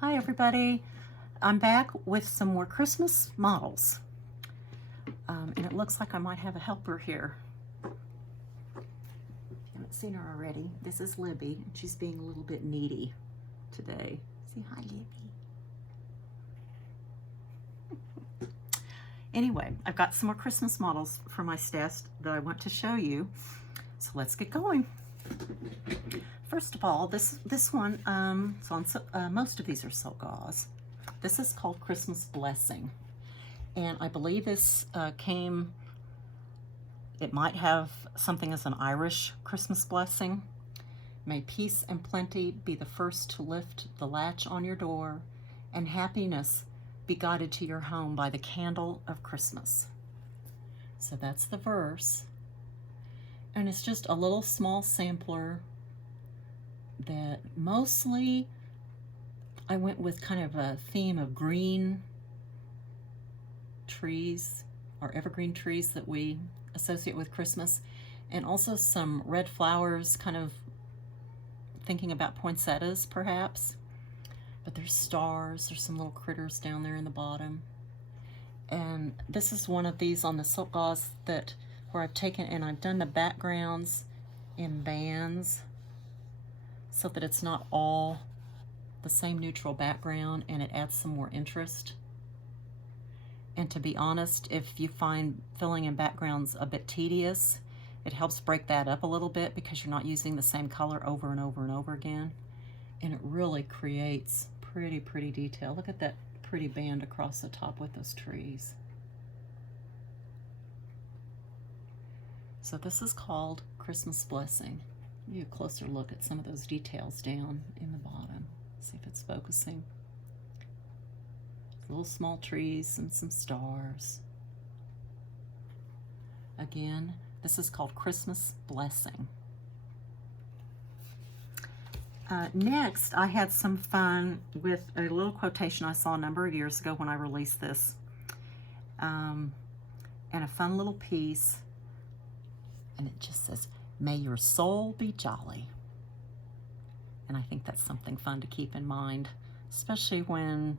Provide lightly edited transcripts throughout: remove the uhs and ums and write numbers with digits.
Hi everybody, I'm back with some more Christmas models, and it looks like I might have a helper here. If you haven't seen her already, this is Libby, and she's being a little bit needy today. Say hi, Libby. Anyway, I've got some more Christmas models for my stash that I want to show you, so let's get going. First of all, this one, most of these are silk gauze. This is called Christmas Blessing, and I believe this it might have something as an Irish Christmas blessing. May peace and plenty be the first to lift the latch on your door, and happiness be guided to your home by the candle of Christmas. So that's the verse, and it's just a little small sampler that mostly I went with kind of a theme of green trees or evergreen trees that we associate with Christmas, and also some red flowers, kind of thinking about poinsettias perhaps. But there's stars, there's some little critters down there in the bottom. And this is one of these on the silk gauze where I've taken and I've done the backgrounds in bands, so that it's not all the same neutral background, and it adds some more interest. And to be honest, if you find filling in backgrounds a bit tedious, it helps break that up a little bit because you're not using the same color over and over and over again. And it really creates pretty detail. Look at that pretty band across the top with those trees. So this is called Christmas Blessing. Give you a closer look at some of those details down in the bottom. See if it's focusing. Little small trees and some stars. Again, this is called Christmas Blessing. Next, I had some fun with a little quotation I saw a number of years ago when I released this, and a fun little piece, and it just says, "May your soul be jolly." And I think that's something fun to keep in mind, especially when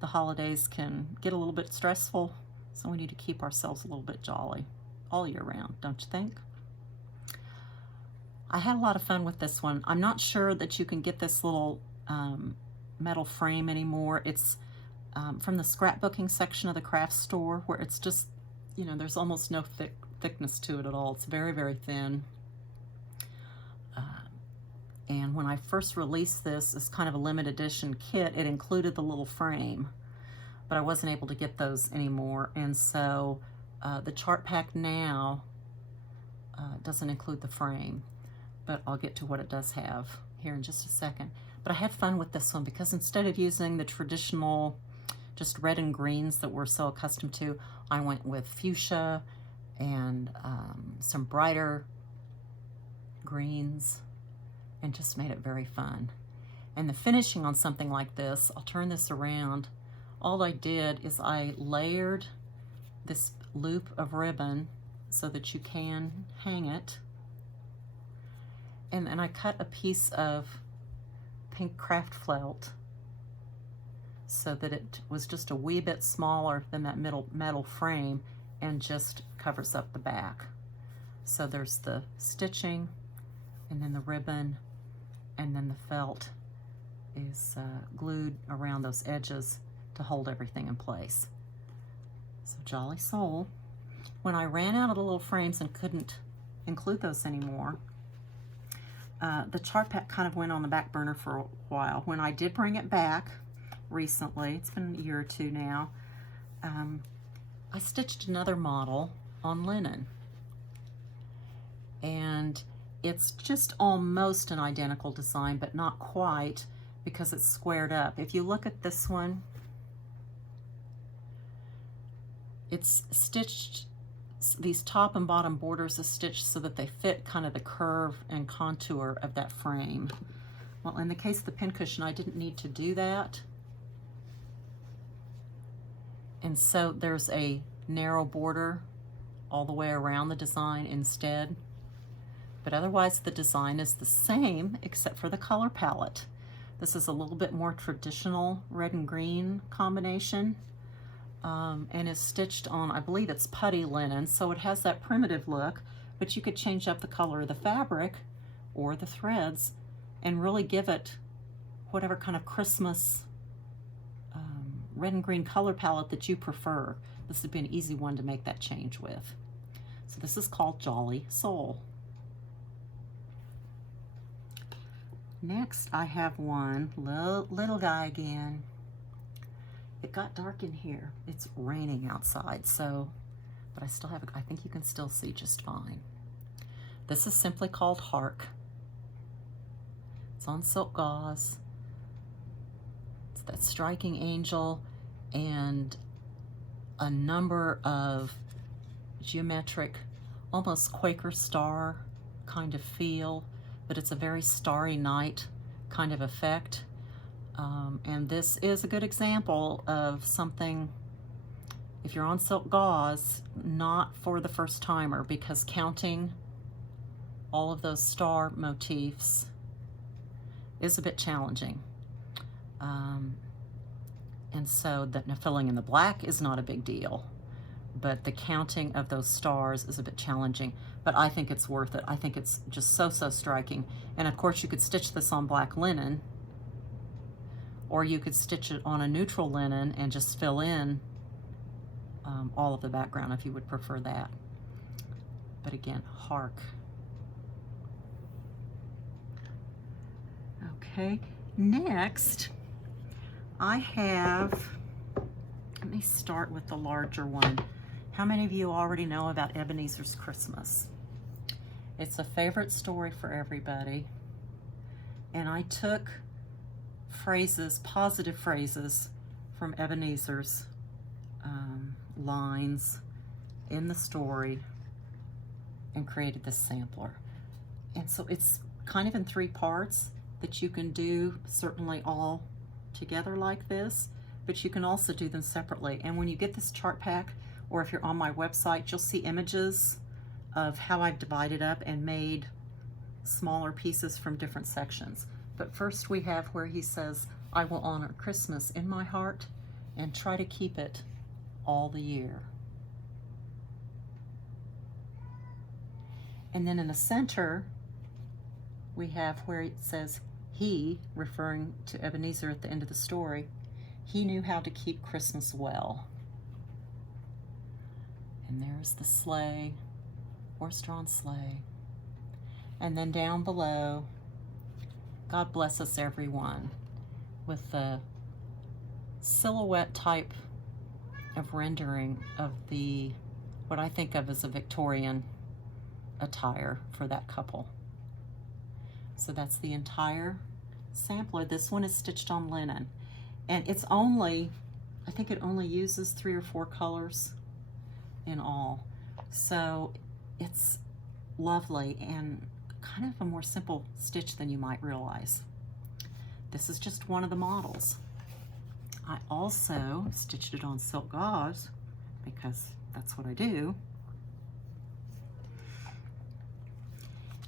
the holidays can get a little bit stressful. So we need to keep ourselves a little bit jolly all year round, don't you think? I had a lot of fun with this one. I'm not sure that you can get this little metal frame anymore. It's from the scrapbooking section of the craft store, where it's just, there's almost no thickness to it at all. It's very thin. And when I first released this as kind of a limited edition kit, it included the little frame, but I wasn't able to get those anymore. And so the chart pack now doesn't include the frame, but I'll get to what it does have here in just a second. But I had fun with this one because instead of using the traditional just red and greens that we're so accustomed to, I went with fuchsia and some brighter greens, and just made it very fun. And the finishing on something like this, I'll turn this around. All I did is I layered this loop of ribbon so that you can hang it. And then I cut a piece of pink craft felt so that it was just a wee bit smaller than that metal frame, and just covers up the back. So there's the stitching, and then the ribbon, and then the felt is glued around those edges to hold everything in place. So jolly soul. When I ran out of the little frames and couldn't include those anymore, the chart pack kind of went on the back burner for a while. When I did bring it back recently, it's been a year or two now, I stitched another model on linen. And it's just almost an identical design, but not quite, because it's squared up. If you look at this one, it's stitched, these top and bottom borders are stitched so that they fit kind of the curve and contour of that frame. Well, in the case of the pincushion, I didn't need to do that. And so there's a narrow border all the way around the design instead. But otherwise the design is the same except for the color palette. This is a little bit more traditional red and green combination, and is stitched on, I believe it's putty linen, so it has that primitive look, but you could change up the color of the fabric or the threads and really give it whatever kind of Christmas red and green color palette that you prefer. This would be an easy one to make that change with. So this is called Jolly Soul. Next, I have one, little guy again. It got dark in here. It's raining outside, so, but I still have, I think you can still see just fine. This is simply called Hark. It's on silk gauze. It's that striking angel and a number of geometric, almost Quaker star kind of feel, but it's a very starry night kind of effect. And this is a good example of something, if you're on silk gauze, not for the first timer, because counting all of those star motifs is a bit challenging. And so filling in the black is not a big deal, but the counting of those stars is a bit challenging, but I think it's worth it. I think it's just so striking. And of course you could stitch this on black linen, or you could stitch it on a neutral linen and just fill in all of the background if you would prefer that. But again, Hark. Okay, next I have, let me start with the larger one. How many of you already know about Ebenezer's Christmas? It's a favorite story for everybody. And I took phrases, positive phrases from Ebenezer's lines in the story and created this sampler. And so it's kind of in 3 parts that you can do, certainly all together like this, but you can also do them separately. And when you get this chart pack, or if you're on my website, you'll see images of how I've divided up and made smaller pieces from different sections. But first we have where he says, I will honor Christmas in my heart and try to keep it all the year. And then in the center, we have where it says, he, referring to Ebenezer at the end of the story, he knew how to keep Christmas well. And there's the sleigh, horse-drawn sleigh. And then down below, God bless us everyone, with the silhouette type of rendering of the, what I think of as a Victorian attire for that couple. So that's the entire sampler. This one is stitched on linen, and it's only, I think it only uses 3 or 4 colors in all. So it's lovely and kind of a more simple stitch than you might realize. This is just one of the models. I also stitched it on silk gauze because that's what I do.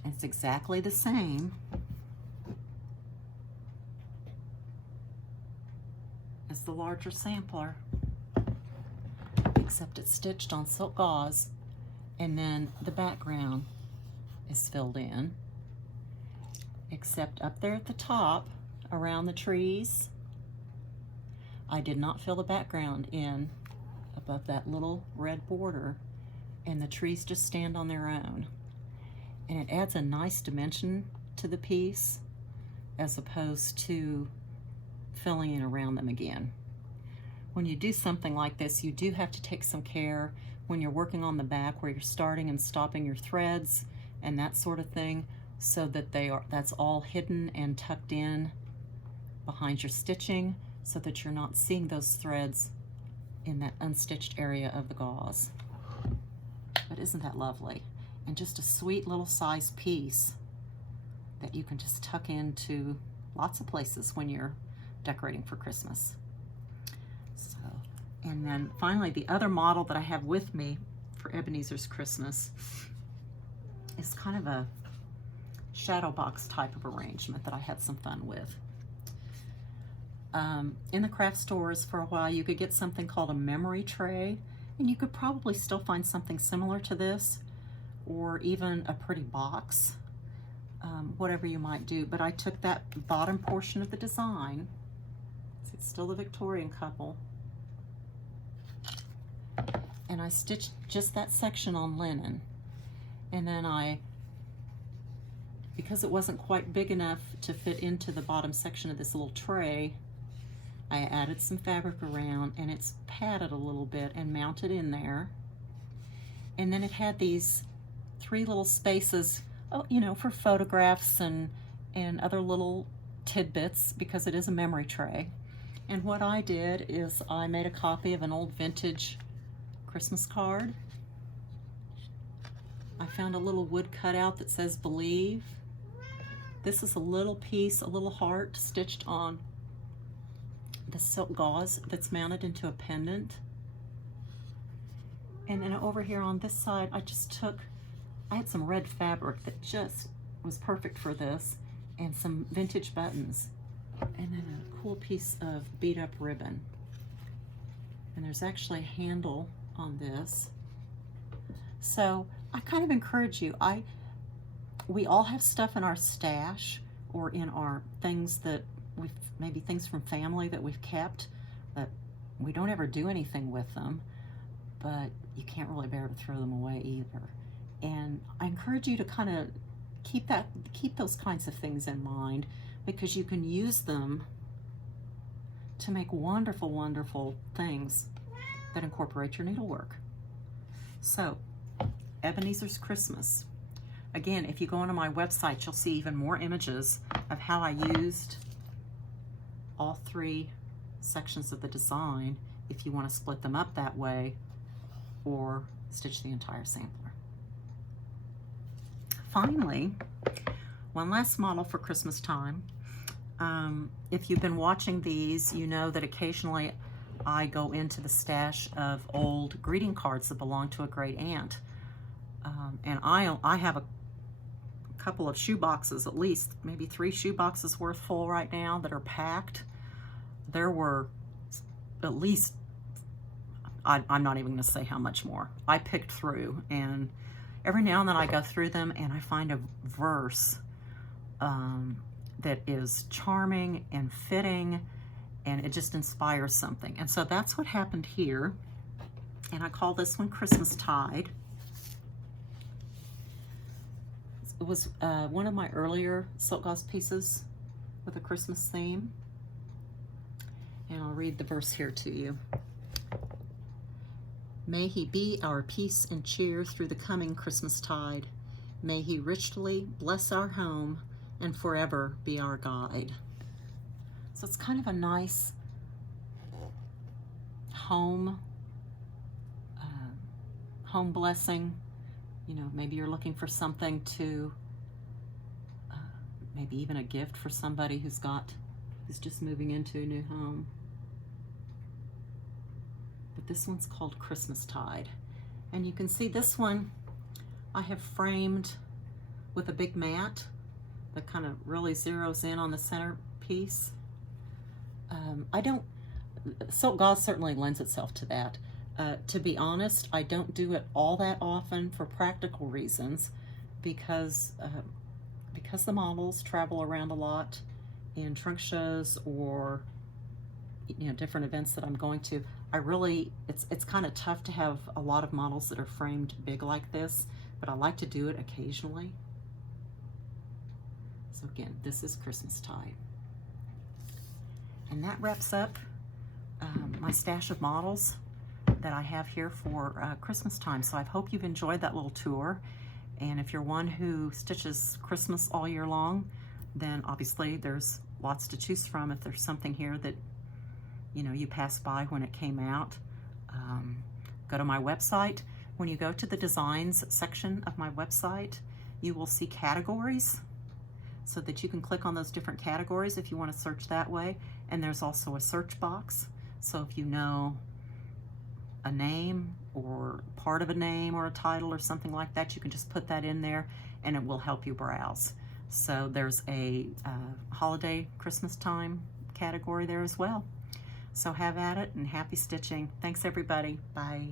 It's exactly the same as the larger sampler, except it's stitched on silk gauze, and then the background is filled in, except up there at the top around the trees, I did not fill the background in above that little red border, and the trees just stand on their own. And it adds a nice dimension to the piece as opposed to filling in around them again. When you do something like this, you do have to take some care when you're working on the back, where you're starting and stopping your threads and that sort of thing, so that that's all hidden and tucked in behind your stitching, so that you're not seeing those threads in that unstitched area of the gauze. But isn't that lovely? And just a sweet little size piece that you can just tuck into lots of places when you're decorating for Christmas. So, and then finally, the other model that I have with me for Ebenezer's Christmas is kind of a shadow box type of arrangement that I had some fun with. In the craft stores for a while, you could get something called a memory tray, and you could probably still find something similar to this, or even a pretty box, whatever you might do. But I took that bottom portion of the design, it's still the Victorian couple, and I stitched just that section on linen. And then because it wasn't quite big enough to fit into the bottom section of this little tray, I added some fabric around, and it's padded a little bit and mounted in there. And then it had these 3 little spaces, you know, for photographs and other little tidbits, because it is a memory tray. And what I did is I made a copy of an old vintage Christmas card. I found a little wood cutout that says "Believe." This is a little piece, a little heart stitched on the silk gauze that's mounted into a pendant. And then over here on this side, I had some red fabric that just was perfect for this, and some vintage buttons, and then a cool piece of beat up ribbon. And there's actually a handle on this. So I kind of encourage you, we all have stuff in our stash or in our things that maybe things from family that we've kept that we don't ever do anything with them, but you can't really bear to throw them away either. And I encourage you to kind of keep those kinds of things in mind, because you can use them to make wonderful, wonderful things that incorporate your needlework. So, Ebenezer's Christmas. Again, if you go onto my website, you'll see even more images of how I used all 3 sections of the design, if you want to split them up that way or stitch the entire sampler. Finally, one last model for Christmas time. If you've been watching these, you know that occasionally I go into the stash of old greeting cards that belong to a great aunt. And I have a couple of shoe boxes, at least maybe 3 shoe boxes worth full right now that are packed. There were at least, I'm not even going to say how much more. I picked through, and every now and then I go through them and I find a verse that is charming and fitting, and it just inspires something. And so that's what happened here. And I call this one Christmas Tide. It was one of my earlier silk gauze pieces with a Christmas theme. And I'll read the verse here to you. May he be our peace and cheer through the coming Christmas tide. May he richly bless our home and forever be our guide. So it's kind of a nice home blessing. You know, maybe you're looking for something to, maybe even a gift for somebody who's just moving into a new home. But this one's called Christmas Tide. And you can see this one I have framed with a big mat that kind of really zeroes in on the center piece. Silk gauze certainly lends itself to that. To be honest, I don't do it all that often for practical reasons, because the models travel around a lot in trunk shows or different events that I'm going to. It's kind of tough to have a lot of models that are framed big like this, but I like to do it occasionally. So again, this is Christmas Tide. And that wraps up my stash of models that I have here for Christmas time. So I hope you've enjoyed that little tour. And if you're one who stitches Christmas all year long, then obviously there's lots to choose from. If there's something here that you passed by when it came out, go to my website. When you go to the designs section of my website, you will see categories, so that you can click on those different categories if you want to search that way. And there's also a search box, so if you know a name or part of a name or a title or something like that, you can just put that in there and it will help you browse. So there's a holiday Christmas time category there as well. So have at it and happy stitching. Thanks everybody. Bye.